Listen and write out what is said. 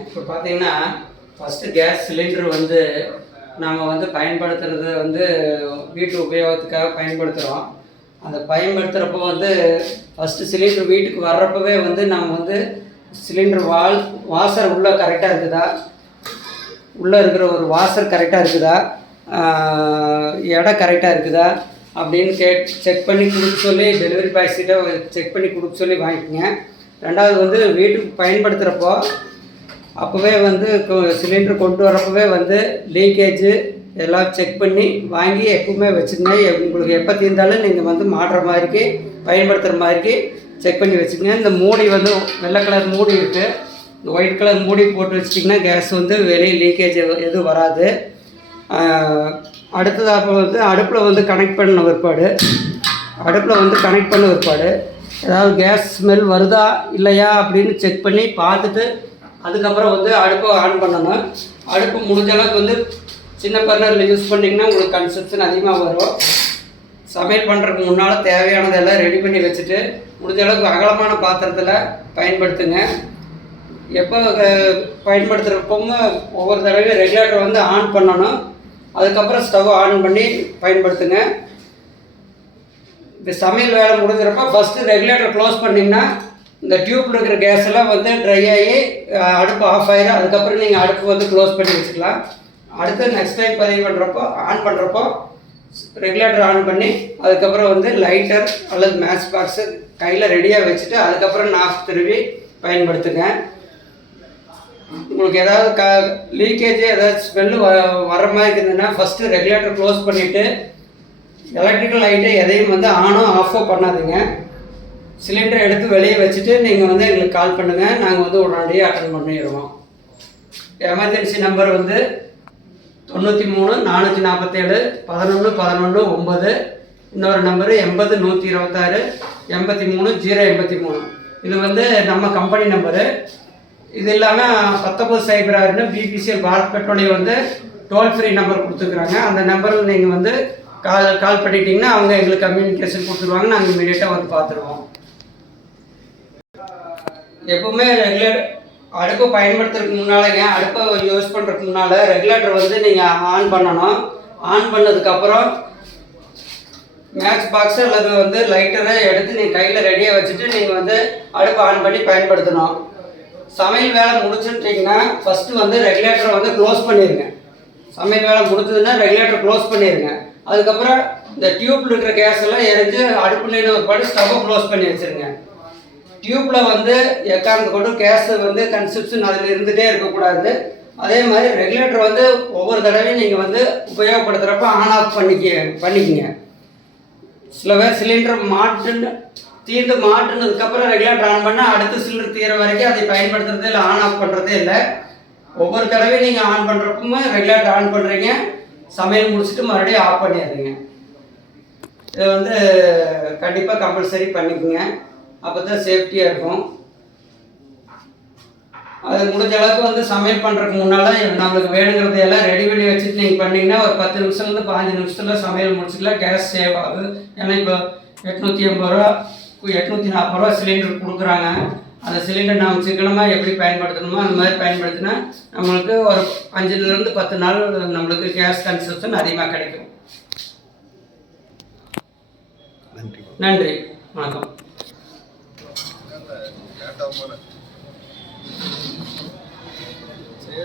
இப்போ பார்த்தீங்கன்னா first gas cylinder வந்து நாம் பயன்படுத்துறது வீட்டு உபயோகத்துக்காக பயன்படுத்துகிறோம். அந்த பயன்படுத்துகிறப்போ ஃபஸ்ட்டு சிலிண்டர் வீட்டுக்கு வர்றப்பவே நம்ம சிலிண்டர் வாசர் உள்ளே கரெக்டாக இருக்குதா, உள்ளே இருக்கிற ஒரு வாசர் கரெக்டாக இருக்குதா, இடம் கரெக்டாக இருக்குதா அப்படின்னு செக் பண்ணி கொடுக்க சொல்லி டெலிவரி பாய்ஸ்கிட்ட செக் பண்ணி கொடுக்க சொல்லி வாங்கிக்கோங்க. ரெண்டாவது வீட்டுக்கு பயன்படுத்துகிறப்போ அப்போவே சிலிண்டர் கொண்டு வரப்போவே லீக்கேஜு எல்லாம் செக் பண்ணி வாங்கி எப்பவுமே வச்சுக்கங்க. உங்களுக்கு எப்போ தீர்ந்தாலும் நீங்கள் மாட்டுற மாதிரிக்கு பயன்படுத்துகிற மாதிரிக்கு செக் பண்ணி வச்சுக்கங்க. இந்த மூடி வெள்ளை கலர் மூடி இருக்குது, இந்த ஒயிட் கலர் மூடி போட்டு வச்சிட்டிங்கன்னா கேஸ் வெளியே லீக்கேஜ் எதுவும் வராது. அடுத்தது அப்போ அடுப்பில் கனெக்ட் பண்ண பிற்பாடு ஏதாவது கேஸ் ஸ்மெல் வருதா இல்லையா அப்படின்னு செக் பண்ணி பார்த்துட்டு அதுக்கப்புறம் அடுப்பை ஆன் பண்ணணும். அடுப்பு முடிஞ்ச அளவுக்கு சின்ன பர்னரில் யூஸ் பண்ணிங்கன்னா உங்களுக்கு கன்சப்ஷன் அதிகமாக வரும். சமையல் பண்ணுறதுக்கு முன்னால் தேவையானதெல்லாம் ரெடி பண்ணி வச்சுட்டு முடிஞ்ச அளவுக்கு அகலமான பாத்திரத்தில் பயன்படுத்துங்க. எப்போ பயன்படுத்துகிறப்போங்க ஒவ்வொரு தடவையும் ரெகுலேட்டர் ஆன் பண்ணணும். அதுக்கப்புறம் ஸ்டவ் ஆன் பண்ணி பயன்படுத்துங்க. இப்போ சமையல் வேலை முடிஞ்சிடப்போ ஃபஸ்ட்டு ரெகுலேட்டர் க்ளோஸ் பண்ணிங்கன்னா இந்த டியூப்பில் இருக்கிற கேஸ் எல்லாம் ட்ரை ஆகி அடுப்பு ஆஃப் ஆயிடும். அதுக்கப்புறம் நீங்கள் அடுப்பு க்ளோஸ் பண்ணி வச்சுக்கலாம். அடுத்து நெக்ஸ்ட் டைம் பதிவு பண்ணுறப்போ ஆன் பண்ணுறப்போ ரெகுலேட்டர் ஆன் பண்ணி அதுக்கப்புறம் லைட்டர் அல்லது மேட்ச் பாக்ஸு கையில் ரெடியாக வச்சுட்டு அதுக்கப்புறம் நாஃப் திருவி பயன்படுத்துங்க. உங்களுக்கு ஏதாவது லீக்கேஜ் ஏதாவது ஸ்மெல்லு வர மாதிரி இருக்குதுன்னா ஃபஸ்ட்டு ரெகுலேட்டர் க்ளோஸ் பண்ணிவிட்டு எலக்ட்ரிக்கல் லைட்டை எதையும் ஆனோ ஆஃபோ பண்ணாதீங்க. சிலிண்டரை எடுத்து வெளியே வச்சுட்டு நீங்கள் எங்களுக்கு கால் பண்ணுங்கள். நாங்கள் உடனடியாக அட்டன் பண்ணிடுவோம். Emergency number 93 447 11 11 9. இன்னொரு நம்பரு 80 126 83 083. இது வந்து நம்ம கம்பெனி நம்பரு. இது இல்லாமல் 1906 பிபிசிஎல் பாரத் பெட்ரோலியம் வந்து டோல் ஃப்ரீ நம்பர் கொடுத்துருக்குறாங்க. அந்த நம்பரில் நீங்கள் வந்து கால் பண்ணிட்டீங்கன்னா அவங்க எங்களுக்கு கம்யூனிகேஷன் கொடுத்துருவாங்க. நாங்கள் இமீடியட்டாக வந்து பார்த்துருவோம். எப்பவுமே அடுப்பை பயன்படுத்துறதுக்கு முன்னாலேங்க, அடுப்பை யூஸ் பண்ணுறதுக்கு முன்னால் ரெகுலேட்டர் வந்து நீங்கள் ஆன் பண்ணணும். ஆன் பண்ணதுக்கப்புறம் மேட்ச் பாக்ஸ் அல்லது வந்து லைட்டரை எடுத்து நீங்கள் கையில் ரெடியாக வச்சுட்டு நீங்கள் வந்து அடுப்பை ஆன் பண்ணி பயன்படுத்தணும். சமையல் வேலை முடிச்சுட்டிங்கன்னா ஃபஸ்ட்டு வந்து ரெகுலேட்டரை வந்து க்ளோஸ் பண்ணிடுங்க. சமையல் வேலை முடிஞ்சதுன்னா ரெகுலேட்டர் க்ளோஸ் பண்ணிடுங்க. அதுக்கப்புறம் இந்த டியூப்பில் இருக்கிற கேஸ் எல்லாம் எரிஞ்சு அடுப்புலேன்னு ஒரு பாடு ஸ்டவ்வை க்ளோஸ் பண்ணி வச்சுருங்க. டியூப்பில் வந்து எக்காரணத்தை கொண்டு கேஸ் வந்து கன்சப்ஷன் அதில் இருந்துகிட்டே இருக்கக்கூடாது. அதே மாதிரி ரெகுலேட்டர் வந்து ஒவ்வொரு தடவையும் நீங்கள் வந்து உபயோகப்படுத்துகிறப்ப ஆன் ஆஃப் பண்ணிக்கிங்க. சில பேர் சிலிண்டர் மாட்டுனதுக்கப்புறம் ரெகுலேட்டர் ஆன் பண்ணால் அடுத்த சிலிண்டர் தீர வரைக்கும் அதை பயன்படுத்துறதே இல்லை, ஆன் ஆஃப் பண்ணுறதே இல்லை. ஒவ்வொரு தடவையும் நீங்கள் ஆன் பண்ணுறப்பமே ரெகுலேட்டர் ஆன் பண்ணுறீங்க, சமையல் முடிச்சுட்டு மறுபடியும் ஆஃப் பண்ணிடுறீங்க. இதை வந்து கண்டிப்பாக கம்பல்சரி பண்ணிக்கோங்க. அப்போ தான் சேஃப்டியாக இருக்கும். அது முடிஞ்ச அளவுக்கு வந்து சமையல் பண்ணுறதுக்கு முன்னால் நம்மளுக்கு வேணுங்கிறத எல்லாம் ரெடி பண்ணி வச்சுட்டு நீங்கள் பண்ணிங்கன்னா ஒரு 10 நிமிஷத்துலேருந்து 15 நிமிஷத்தில் சமையல் முடிச்சுக்கலாம். கேஸ் சேவ் ஆகுது. ஏன்னா இப்போ 880 ரூபா 840 ரூபா சிலிண்டர் கொடுக்குறாங்க. அந்த சிலிண்டர் நாம் சிக்கனமாக எப்படி பயன்படுத்தணுமோ அந்த மாதிரி பயன்படுத்தினா நம்மளுக்கு ஒரு 5லேருந்து 10 நாள் நம்மளுக்கு கேஸ் கன்சப்ஷன் அதிகமாக கிடைக்கும். நன்றி, வணக்கம். சரி,